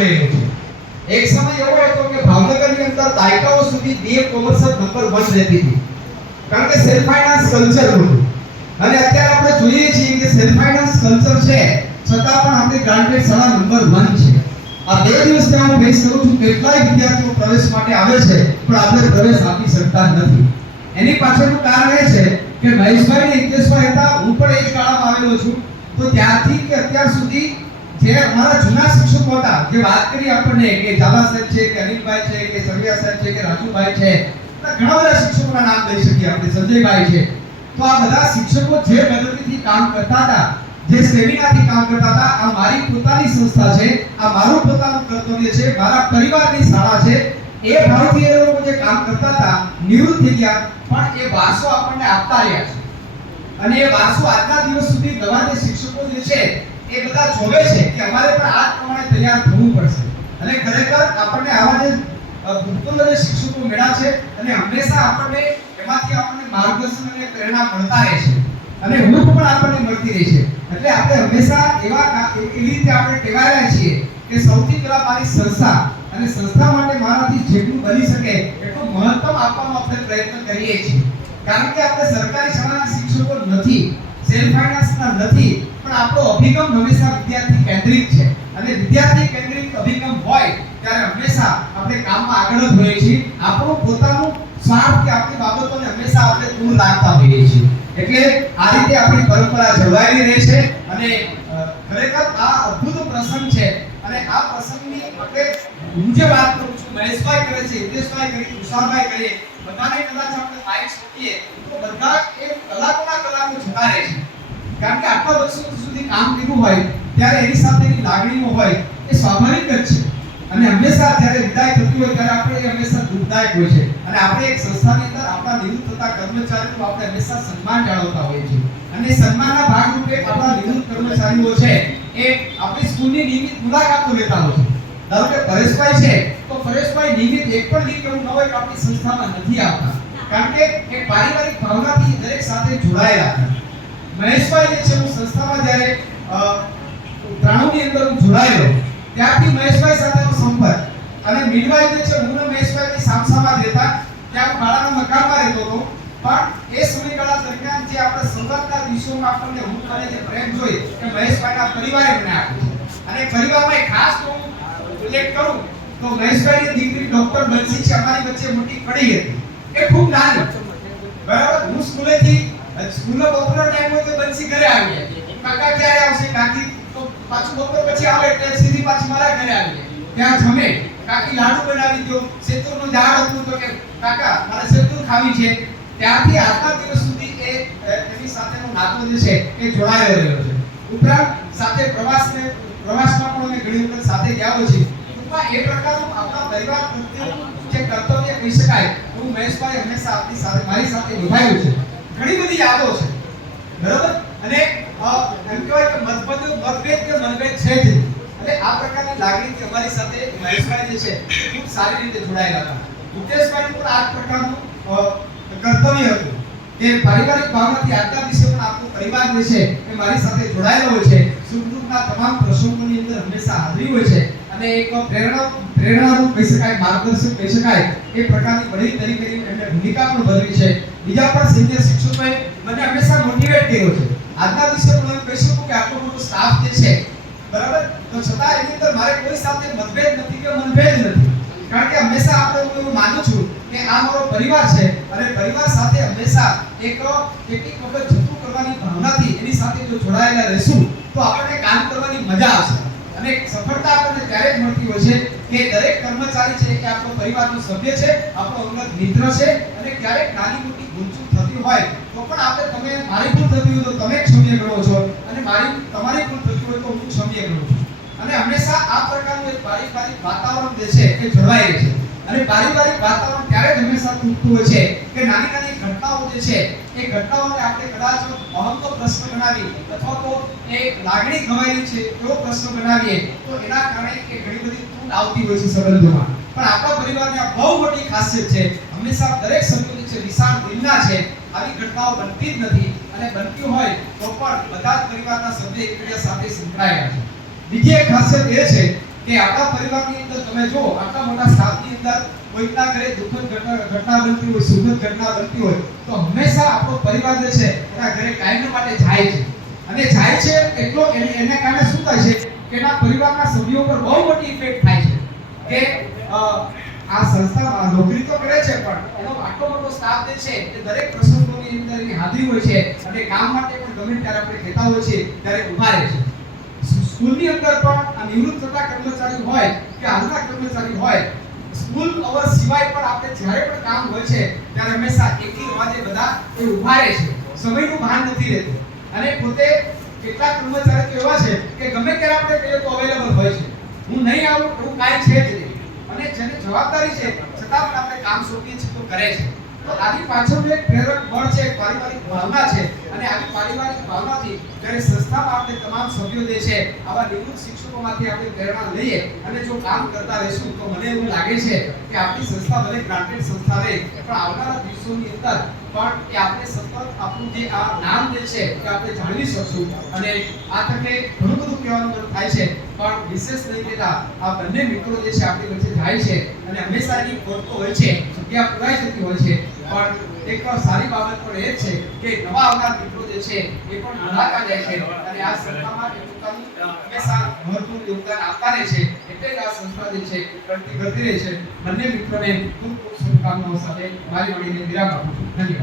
રહેલું છે. એક સમય એવો હતો કે ભાવનગરની અંદર દાયકાઓ સુધી બે કોમર્સ નંબર 1 રહેતી હતી, કારણ કે સેલ્ફ ફાઇનાન્સ કલ્ચર હતું. અને અત્યારે આપણે જોઈએ છીએ કે સેલ્ફ ફાઇનાન્સ કલ્ચર છે છતાં પણ આપણે ગ્રાન્ટેડ શાળા નંબર 1 છે. આ 2 દિવસથી હું ફેસ કરું છું કેટલાય વિદ્યાર્થીઓ પ્રવેશ માટે આવે છે પણ આપણે પ્રવેશ આપી શકતા નથી. એની પાછળનું કારણ એ છે કે મહેશભાઈ ને હિતેશભાઈ હતા, હું પણ એ જ શાળામાં આવેલો છું. તો ત્યારથી કે અત્યાર સુધી જે અમારા જૂના શિક્ષકો હતા, જે વાત કરી આપણને કે ઝાલા સાહેબ છે, કે અનિલભાઈ છે, કે સરવિયા સાહેબ છે, કે રાજુભાઈ છે, ઘણા બધા શિક્ષકોના નામ લઈ શકીએ આપણે, સંજયભાઈ છે. તો આ બધા શિક્ષકો જે પદ્ધતિથી કામ કરતા હતા, જે સેમિનારથી કામ કરતા હતા, આ મારી પોતાની સંસ્થા છે, આ મારું પોતાનું કર્તવ્ય છે, મારા પરિવારની શાળા છે, એ ભાવથી એ લોકો જે કામ કરતા હતા નિવૃત્ત થઈ ગયા, પણ એ વારસો આપણને આપતા રહ્યા છે. અને એ વારસો આજના દિવસ સુધી નવા જે શિક્ષકો જે છે એ બધા જોવે છે કે અમારે પણ આ પ્રમાણે તૈયાર થવું પડશે. અને ખરેખર આપણને આવા જે ભૂતપૂર્વ જે શિક્ષકો મળ્યા છે અને હંમેશા આપણને એમાંથી આપણને માર્ગદર્શન અને પ્રેરણા મળતા રહે છે અને હૂંફ પણ આપણને મળતી રહે છે. એટલે આપણે હંમેશા એવી રીતે આપણે ટેવાયેલા છીએ કે સૌથી પહેલા મારી સંસ્થા અને સંસ્થા માટે મારાથી જેટલું બની શકે એટલું મહત્તમ આપવાનો આપણે પ્રયત્ન કરીએ છીએ. કારણ કે આપણે સરકારી શાળાના શિક્ષકો નથી, સેલ્ફ ફાઇનાન્સના નથી, પણ આપણો અભિગમ હંમેશા વિદ્યાર્થી કેન્દ્રિત છે. અને વિદ્યાર્થી કેન્દ્રિત અભિગમ હોય ત્યારે હંમેશા આપણે કામમાં આગળ જ હોઈએ છીએ. આપણું પોતાનું સ્વાર્થ કે આપણી બાબતોને હંમેશા આપણે દૂર રાખતા હોઈએ છીએ. એટલે આ રીતે આપણી પરંપરા જળવાયેલી રહે છે. અને ખરેખર આ અદ્ભુત પ્રસંગ છે. અને આ પ્રસંગની આપણે હું જે વાત કરું છું, મહેશભાઈ કરે છે, હિતેશભાઈ કરે, ઉષાભાઈ કરે, બધાને કદાચ આપણે માઇક સોંપીએ તો બધા એ કલાકોના કલાકો જતા રહે છે. કારણ કે આટલા વર્ષો સુધી કામ કર્યું હોય ત્યારે એની સાથેની લાગણીઓ હોય એ સ્વાભાવિક જ છે. અને હંમેશા જ્યારે વિદાય થતી હોય ત્યારે આપણે એ હંમેશા દુઃખદાયક હોય છે. અને આપણે એક સંસ્થાની અંદર આપણા નિવૃત્ત થતા કર્મચારીઓનું આપણે હંમેશા સન્માન જાળવતા હોઈએ છીએ. અને સન્માનના ભાગરૂપે આપણા નિવૃત્ત કર્મચારીઓ છે એ આપણી સ્કૂલની નિયમિત મુલાકાતો લેતા હોય છે. ધારો કે પરેશભાઈ છે તો પરેશભાઈ નિયમિત એક પણ વીક એવું ન હોય કે આપણી સંસ્થામાં નથી આવતા, કારણ કે એક પારિવારિક ભાવનાથી દરેક સાથે જોડાયેલા હતા. મહેશભાઈ જે છે, હું સંસ્થામાં જ્યારે 93 ની અંદર હું જોડાયેલો ત્યારથી મહેશભાઈ સાથેનો સંપર્ક. અને મીનવાઈ જે છે, હું મહેશભાઈની સામસામા જ રહેતા, ત્યાં ભાડાના મકાનમાં રહેતો હતો. પણ એ સમયગાળા દરમિયાન જે આપણે સંવાદના દિવસોમાં આપણને હું અને જે પ્રેમ જોઈ કે મહેશભાઈના પરિવારે મને આપ્યો. અને પરિવારમાં ખાસ તો હું ઉલ્લેખ કરું તો મહેશભાઈની દીકરી ડોક્ટર બંસી છે, અમારી વચ્ચે મોટી પડી હતી. એ ખૂબ નાની, બરાબર. હું સ્કૂલનો બપોરનો ટાઈમ હોય તો બંસી ઘરે આવી જાય, કાકા ક્યારે આવશે કાકી, તો પાછું બપોર પછી આવે એટલે સીધી પાછી મારા ઘરે આવી જાય. ત્યાં જમે, કાકી લાડુ બનાવી દો, સેતુરનું ઝાડ હતું તો કે કાકા મારે સેતુર ખાવી છે. ત્યારથી આજના દિવસ સુધી એની સાથેનો નાતો જે છે એ જોડાયેલો રહ્યો છે. ઉપરાંત સાથે પ્રવાસમાં પણ અમે ઘણી વખત સાથે ગયા હોય છે. ટૂંકમાં એ પ્રકારનું આપણા પરિવાર પ્રત્યેનું જે કર્તવ્ય કહી શકાય એવું મહેશભાઈ હંમેશા આપણી સાથે મારી સાથે નિભાવ્યું છે. ઘણી બધી યાદો છે, બરાબર. અને એમ કહેવાય કે મતભેદ કે મનભેદ છે જ. એટલે આ પ્રકારની લાગણીથી અમારી સાથે મહેશભાઈ જે છે ખૂબ સારી રીતે જોડાયેલા હતા. હિતેશભાઈ પણ આ પ્રકારનું કર્તવ્ય હતું કે પારિવારિક ભાવનાથી આજના દિવસે પણ આપણો પરિવાર જે છે એ મારી સાથે જોડાયેલો હોય છે. સુખ દુઃખના તમામ પ્રસંગોની અંદર હંમેશા હાજરી હોય છે. અને એક પ્રેરણારૂપ કહી શકાય, માર્ગદર્શક કહી શકાય એ પ્રકારની બધી તરીકેની એમને ભૂમિકા પણ ભજવી છે. બીજા પણ સિનિયર શિક્ષકોએ મને હંમેશા મોટિવેટ કર્યો છે. આજના દિવસે પણ હું કહી શકું કે આટલો મોટો સ્ટાફ જે છે, બરાબર, તો છતાં એની અંદર મારે કોઈ સાથે મતભેદ નથી કે મનભેદ નથી. કારણ કે હંમેશા આપણે હું એવું માનું છું કે આ મારો પરિવાર છે અને પરિવાર સાથે હંમેશા એક વખત જતું કરવાની ભાવનાથી એની સાથે જો જોડાયેલા રહેશું તો આપણને કામ કરવાની મજા આવશે. અને સફળતા આપણને ત્યારે જ મળતી હોય છે કે દરેક કર્મચારી છે કે આપણો પરિવારનો સભ્ય છે, આપણો અંગત મિત્ર છે. અને ક્યારેક નાની મોટી ભૂલચૂક થતી હોય તો પણ આપણે મારી ભૂલ થતી હોય તો તમે ક્ષમ્ય ગણો છો અને તમારી ભૂલ થતી હોય તો હું ક્ષમ્ય ગણું છું. અને હંમેશા આ પ્રકારનું એક પારિવારિક વાતાવરણ જે છે એ જળવાઈ રહે છે. અને પારિવારિક વાતાવરણ ત્યારે જ હંમેશા તૂટતું હોય છે કે નાની નાની ઘટનાઓ જે છે એ ઘટનાઓને આપણે કદાચ અહમનો પ્રશ્ન ગણાવી અથવા તો એ લાગણી ગવાયેલી છે એવો પ્રશ્ન ગણાવીએ તો એના કારણે એ ઘણી બધી તૂટ આવતી હોય છે સંબંધોમાં. પણ આપણા પરિવારની આ બહુ મોટી ખાસિયત છે, હંમેશા દરેક સભ્યો જે છે વિશાળ દિલના છે. આવી ઘટનાઓ બનતી જ નથી, અને બનતી હોય તો પણ બધા જ પરિવારના સભ્યો એકબીજા સાથે સંકળાયેલા છે. બીજી એક ખાસિયત એ છે કે આપણા પરિવારની અંદર તમે જો આટલા મોટા સ્ટાફની અંદર કોઈકના ઘરે દુઃખદ ઘટના બનતી હોય, સુખદ ઘટના બનતી હોય, તો હંમેશા આપણો પરિવાર જે છે એના ઘરે કાયમ માટે જાય છે. અને જાય છે એટલો એને કારણે શું થાય છે કે એના પરિવારના સભ્યો પર બહુ મોટી ઇફેક્ટ થાય છે કે આ સંસ્થામાં નોકરી તો કરે છે પણ એનો આટલો મોટો સ્ટાફ જે છે એ દરેક પ્રસંગોની અંદર એની હાજરી હોય છે અને કામ માટે પણ ગમે ત્યારે આપણે કહેતા હોય છે ત્યારે ઊભા રહે છે. સ્કૂલની અંદર પણ આ નિવૃત્ત થતા કર્મચારી હોય કે હાલના કર્મચારી હોય, સ્કૂલ અવર સિવાય પણ આપણે જ્યારે પણ કામ હોય છે ત્યારે હંમેશા એકી અવાજે બધા એ ઊભા રહે છે. સમયનું ભાન નથી રહેતું અને પોતે કેટલાક કર્મચારી તો એવા છે કે ગમે ત્યારે આપણે કહીએ તો અવેલેબલ હોય છે. હું નહીં આવું એવું કાંઈ છે જ નહીં અને જેની જવાબદારી છે છતાં પણ આપણે કામ સોંપીએ છીએ તો કરે છે. તો આની પાછળનું એક પ્રેરક બળ છે, એક પારિવારિક ભાવના છે અને આવી પારિવારિક ભાવનાથી જ્યારે સંસ્થામાં આપણે તમામ સભ્યો જે છે આવા નિવૃત્ત શિક્ષકોમાંથી આપણે પ્રેરણા લઈએ અને જો કામ કરતા રહીશું તો મને એવું લાગે છે કે આપણી સંસ્થા ભલે ગ્રાન્ટેડ સંસ્થા રહે પણ આવનારા દિવસોની અંદર પણ એ આપણે સતત આપણું જે આ નામ જે છે એ આપણે જાળવી શકશું. અને આ તકે ઘણું બધું કહેવાનું મન થાય છે પણ વિશેષ નહીં કહેતા આ બંને મિત્રો જે છે આપણી વચ્ચે જાય છે અને હંમેશા એની ખોટ હોય છે, જગ્યા પુરાઈ જતી હોય છે પણ એક સારી બાબત પણ એ છે કે નવા આવનાર મિત્રો જે છે એ પણ મુલાકાત જાય છે અને આ સંસ્થામાં એ પોતાનું હંમેશા મહત્વનું યોગદાન આપતા રહે છે. એટલે જ આ સંસ્થા જે છે પ્રગતિ કરતી રહે છે. બંને મિત્રોને ખૂબ ખૂબ શુભકામનાઓ સાથે મારી વાણીને વિરામ આપું છું. ધન્યવાદ.